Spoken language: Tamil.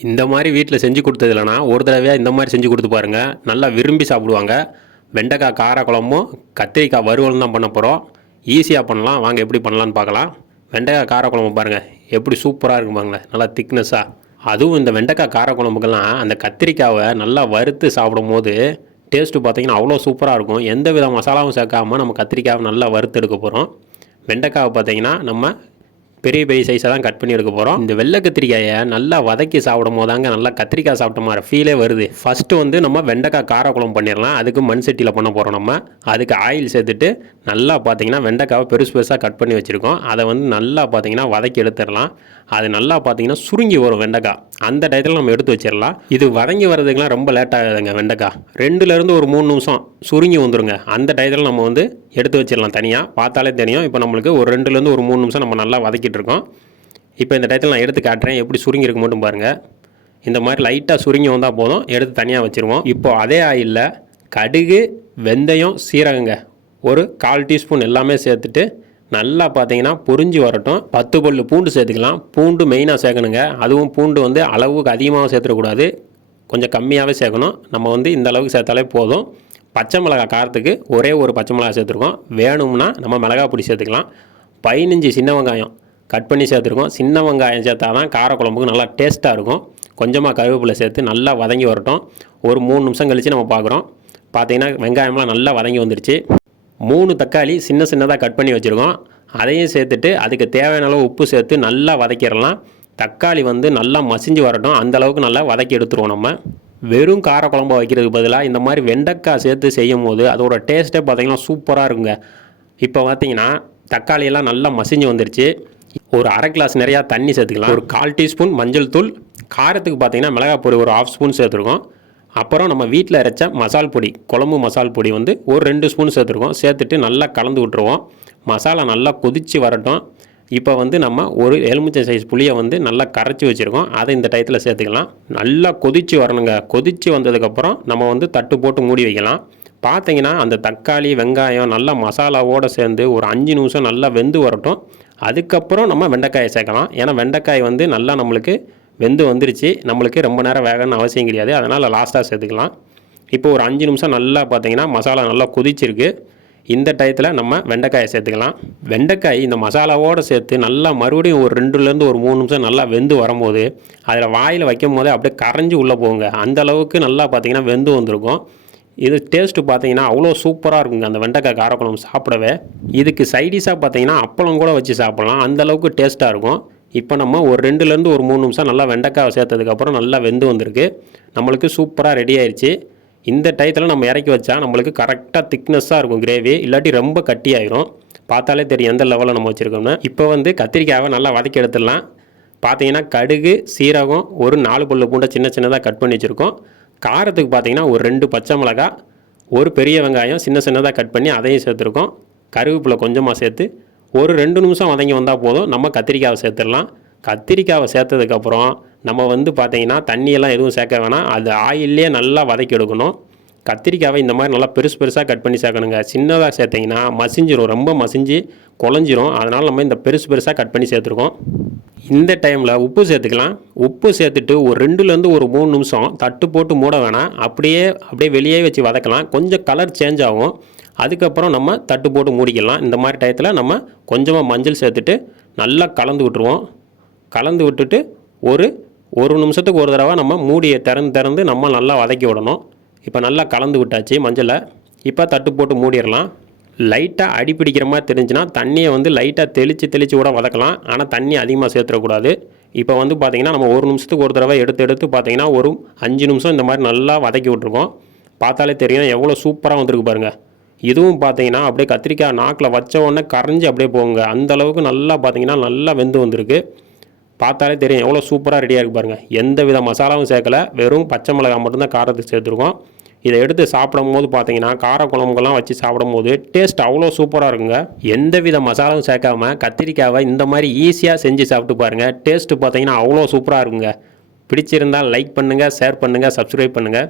இந்த மாதிரி வீட்டில் செஞ்சு கொடுத்தது இல்லைனா ஒரு தடவையாக இந்த மாதிரி செஞ்சு கொடுத்து பாருங்கள், நல்லா விரும்பி சாப்பிடுவாங்க. வெண்டைக்காய் கார குழம்பும் கத்திரிக்காய் வறுவலும் தான் பண்ண போகிறோம். ஈஸியாக பண்ணலாம், வாங்க எப்படி பண்ணலான்னு பார்க்கலாம். வெண்டைக்காய் கார குழம்பு பாருங்கள் எப்படி சூப்பராக இருக்கும் பாருங்களேன், நல்லா திக்னஸ்ஸாக. அதுவும் இந்த வெண்டைக்காய் கார குழம்புக்கெல்லாம் அந்த கத்திரிக்காவை நல்லா வறுத்து சாப்பிடும் போது டேஸ்ட்டு பார்த்திங்கன்னா அவ்வளோ சூப்பராக இருக்கும். எந்த வித மசாலாவும் சேர்க்காமல் நம்ம கத்திரிக்காவை நல்லா வறுத்து எடுக்க போகிறோம். வெண்டைக்காவை பார்த்திங்கன்னா நம்ம பெரிய பெரிய சைஸாக தான் கட் பண்ணி எடுக்க போகிறோம். இந்த வெள்ளை கத்திரிக்காயை நல்லா வதக்கி சாப்பிடும் போதாங்க நல்லா கத்திரிக்காய் சாப்பிட்ட மாதிரி ஃபீலே வருது. ஃபஸ்ட்டு வந்து நம்ம வெண்டைக்காய் கார குழம்பு பண்ணிடலாம். அதுக்கு மண் சட்டியில் பண்ண போகிறோம். நம்ம அதுக்கு ஆயில் சேர்த்துட்டு நல்லா பார்த்திங்கன்னா வெண்டைக்காவை பெருசு பெருசாக கட் பண்ணி வச்சுருக்கோம். அதை வந்து நல்லா பார்த்திங்கன்னா வதக்கி எடுத்துடலாம். அது நல்லா பார்த்திங்கன்னா சுருங்கி வரும் வெண்டைக்காய். அந்த டயத்தில் நம்ம எடுத்து வச்சிடலாம். இது வதங்கி வர்றதுக்கெலாம் ரொம்ப லேட் ஆகுதுங்க. வெண்டைக்காய் 2லேருந்து ஒரு 3 நிமிஷம் சுருங்கி வந்துடுங்க. அந்த டயத்தில் நம்ம வந்து எடுத்து வச்சிடலாம் தனியாக. பார்த்தாலே தெரியும். இப்போ நம்மளுக்கு ஒரு 2லேருந்து ஒரு 3 நிமிஷம் நம்ம நல்லா வதக்கிட்டு இருக்கோம். இப்போ இந்த டயத்தில் நான் எடுத்து காட்டுறேன் எப்படி சுருங்கி இருக்க மட்டும் பாருங்கள். இந்த மாதிரி லைட்டாக சுருங்கி வந்தால் போதும், எடுத்து தனியாக வச்சுருவோம். இப்போது அதே ஆயிலில் கடுகு, வெந்தயம், சீரகங்க ஒரு 1/4 டீஸ்பூன் எல்லாமே சேர்த்துட்டு நல்லா பார்த்தீங்கன்னா பொரிஞ்சு வரட்டும். 10 பல்லு பூண்டு சேர்த்துக்கலாம். பூண்டு மெயினாக சேர்க்கணுங்க. அதுவும் பூண்டு வந்து அளவுக்கு அதிகமாக சேர்த்துடக்கூடாது, கொஞ்சம் கம்மியாகவே சேர்க்கணும். நம்ம வந்து இந்த அளவுக்கு சேர்த்தாலே போதும். பச்சை மிளகாய் காரத்துக்கு ஒரே ஒரு பச்சை மிளகாய் சேர்த்துருக்கோம். வேணும்னா நம்ம மிளகாய் பொடி சேர்த்துக்கலாம். 15 சின்ன வெங்காயம் கட் பண்ணி சேர்த்துருக்கோம். சின்ன வெங்காயம் சேர்த்தா தான் காரக்குழம்புக்கு நல்லா டேஸ்ட்டாக இருக்கும். கொஞ்சமாக கருவேப்பிலை சேர்த்து நல்லா வதங்கி வரட்டும். ஒரு 3 நிமிஷம் கழித்து நம்ம பார்க்குறோம். பார்த்தீங்கன்னா வெங்காயம்லாம் நல்லா வதங்கி வந்துருச்சு. 3 தக்காளி சின்ன சின்னதாக கட் பண்ணி வச்சுருக்கோம். அதையும் சேர்த்துட்டு அதுக்கு தேவையான அளவு உப்பு சேர்த்து நல்லா வதக்கிடலாம். தக்காளி வந்து நல்லா மசிஞ்சு வரட்டும். அந்தளவுக்கு நல்லா வதக்கி எடுத்துருவோம். நம்ம வெறும் காரக்குழம்பு வைக்கிறதுக்கு பதிலாக இந்த மாதிரி வெண்டைக்காய் சேர்த்து செய்யும் போது அதோட டேஸ்ட்டே பார்த்திங்கன்னா சூப்பராக இருக்குங்க. இப்போ பார்த்திங்கன்னா தக்காளியெல்லாம் நல்லா மசிஞ்சு வந்துருச்சு. ஒரு 1/2 கிளாஸ் நிறையா தண்ணி சேர்த்துக்கலாம். ஒரு 1/4 டீஸ்பூன் மஞ்சள் தூள், காரத்துக்கு பார்த்திங்கன்னா மிளகாய் பொடி ஒரு 1/2 ஸ்பூன் சேர்த்துருக்கோம். அப்புறம் நம்ம வீட்டில் அரைச்ச மசால் பொடி, குழம்பு மசால் பொடி வந்து ஒரு 2 ஸ்பூன் சேர்த்துருக்கோம். சேர்த்துட்டு நல்லா கலந்து விட்டுருவோம். மசாலா நல்லா கொதித்து வரட்டும். இப்போ வந்து நம்ம ஒரு எலுமிச்சை சைஸ் புளியை வந்து நல்லா கரைச்சி வச்சுருக்கோம். அதை இந்த டயத்தில் சேர்த்துக்கலாம். நல்லா கொதித்து வரணுங்க. கொதித்து வந்ததுக்கப்புறம் நம்ம வந்து தட்டு போட்டு மூடி வைக்கலாம். பார்த்தீங்கன்னா அந்த தக்காளி வெங்காயம் நல்லா மசாலாவோடு சேர்ந்து ஒரு 5 நிமிஷம் நல்லா வெந்து வரட்டும். அதுக்கப்புறம் நம்ம வெண்டைக்காயை சேர்க்கலாம். ஏன்னா வெண்டைக்காய் வந்து நல்லா நம்மளுக்கு வெந்து வந்துருச்சு. நம்மளுக்கு ரொம்ப நேரம் வேகணும்னு அவசியம் கிடையாது. அதனால் லாஸ்ட்டாக சேர்த்துக்கலாம். இப்போ ஒரு 5 நிமிஷம் நல்லா பார்த்தீங்கன்னா மசாலா நல்லா கொதிச்சிருக்கு. இந்த டயத்தில் நம்ம வெண்டைக்காயை சேர்த்துக்கலாம். வெண்டைக்காய் இந்த மசாலாவோடு சேர்த்து நல்லா மறுபடியும் ஒரு 2லேருந்து ஒரு 3 நிமிஷம் நல்லா வெந்து வரும்போது அதில் வாயில் வைக்கும் போதே அப்படியே கரைஞ்சி உள்ளே போகுங்க. அந்தளவுக்கு நல்லா பார்த்திங்கன்னா வெந்து வந்திருக்கும். இது டேஸ்ட்டு பார்த்தீங்கன்னா அவ்வளோ சூப்பராக இருக்குங்க அந்த வெண்டைக்காய் காரக்குழம்பு சாப்பிடவே. இதுக்கு சைடிஷாக பார்த்தீங்கன்னா அப்பளம் கூட வச்சு சாப்பிட்லாம். அந்தளவுக்கு டேஸ்ட்டாக இருக்கும். இப்போ நம்ம ஒரு 2லேருந்து ஒரு 3 நிமிஷம் நல்லா வெண்டைக்காய் சேர்த்ததுக்கப்புறம் நல்லா வெந்து வந்திருக்கு. நம்மளுக்கு சூப்பராக ரெடி ஆயிடுச்சு. இந்த டயத்தில் நம்ம இறக்கி வச்சா நம்மளுக்கு கரெக்டாக திக்னஸ்ஸாக இருக்கும் கிரேவி. இல்லாட்டி ரொம்ப கட்டி ஆயிரும். பார்த்தாலே தெரியும் எந்த லெவலில் நம்ம வச்சுருக்கோம்னு. இப்போ வந்து கத்திரிக்காயை நல்லா வதக்கி எடுத்துடலாம். பார்த்தீங்கன்னா கடுகு, சீரகம், ஒரு 4 பல்லு பூண்டை சின்ன சின்னதாக கட் பண்ணி வச்சுருக்கோம். காரத்துக்கு பார்த்தீங்கன்னா ஒரு 2 பச்சை மிளகாய், ஒரு பெரிய வெங்காயம் சின்ன சின்னதாக கட் பண்ணி அதையும் சேர்த்துருக்கோம். கருவேப்பிலை கொஞ்சமாக சேர்த்து ஒரு 2 நிமிஷம் வதங்கி வந்தால் போதும். நம்ம கத்திரிக்காவை சேர்த்துடலாம். கத்திரிக்காவை சேர்த்ததுக்கப்புறம் நம்ம வந்து பார்த்திங்கன்னா தண்ணியெல்லாம் எதுவும் சேர்க்க வேணாம். அது ஆயிலே நல்லா வதக்கி எடுக்கணும். கத்திரிக்காவை இந்த மாதிரி நல்லா பெருசு பெருசாக கட் பண்ணி சேர்க்கணுங்க. சின்னதாக சேர்த்திங்கன்னா மசிஞ்சிரும், ரொம்ப மசிஞ்சு குழஞ்சிரும். அதனால் நம்ம இந்த பெருசு பெருசாக கட் பண்ணி சேர்த்துருக்கோம். இந்த டைமில் உப்பு சேர்த்துக்கலாம். உப்பு சேர்த்துட்டு ஒரு 2லேருந்து ஒரு 3 நிமிஷம் தட்டு போட்டு மூட வேணாம். அப்படியே வெளியே வச்சு வதக்கலாம். கொஞ்சம் கலர் சேஞ்ச் ஆகும். அதுக்கப்புறம் நம்ம தட்டு போட்டு மூடிக்கலாம். இந்த மாதிரி டயத்தில் நம்ம கொஞ்சமாக மஞ்சள் சேர்த்துட்டு நல்லா கலந்து விட்டுருவோம். கலந்து விட்டுட்டு ஒரு நிமிஷத்துக்கு ஒரு தடவை நம்ம மூடியை திறந்து நம்ம நல்லா வதக்கி விடணும். இப்போ நல்லா கலந்து விட்டாச்சு மஞ்சளை. இப்போ தட்டு போட்டு மூடிடலாம். லைட்டாக அடி பிடிக்கிற மாதிரி தெரிஞ்சுன்னா தண்ணியை வந்து லைட்டாக தெளித்து கூட வதக்கலாம். ஆனால் தண்ணி அதிகமாக சேர்த்துடக்கூடாது. இப்போ வந்து பார்த்திங்கன்னா நம்ம ஒரு நிமிஷத்துக்கு ஒரு தடவை எடுத்து பார்த்திங்கன்னா ஒரு 5 நிமிஷம் இந்த மாதிரி நல்லா வதக்கி விட்ருக்கோம். பார்த்தாலே தெரியும் எவ்வளோ சூப்பராக வந்திருக்கு பாருங்கள். இதுவும் பார்த்தீங்கன்னா அப்படியே கத்திரிக்காய் நாக்கில் வச்ச உடனே கரைஞ்சி அப்படியே போகுங்க. அந்தளவுக்கு நல்லா பார்த்தீங்கன்னா நல்லா வெந்து வந்திருக்கு. பார்த்தாலே தெரியும் எவ்வளோ சூப்பராக ரெடியாக இருக்குது பாருங்கள். எந்த வித மசாலாவும் சேர்க்கலை. வெறும் பச்சை மிளகாய் மட்டும்தான் காரத்துக்கு சேர்த்துருக்கோம். இதை எடுத்து சாப்பிடும் போது பார்த்தீங்கன்னா காரக்குழம்புக்கெல்லாம் வச்சு சாப்பிடும் போது டேஸ்ட் அவ்வளோ சூப்பராக இருக்குங்க. எந்த வித மசாலாவும் சேர்க்காம கத்திரிக்காவை இந்த மாதிரி ஈஸியாக செஞ்சு சாப்பிட்டு பாருங்கள். டேஸ்ட்டு பார்த்தீங்கன்னா அவ்வளோ சூப்பராக இருக்குங்க. பிடிச்சிருந்தால் லைக் பண்ணுங்கள், ஷேர் பண்ணுங்கள், சப்ஸ்கிரைப் பண்ணுங்கள்.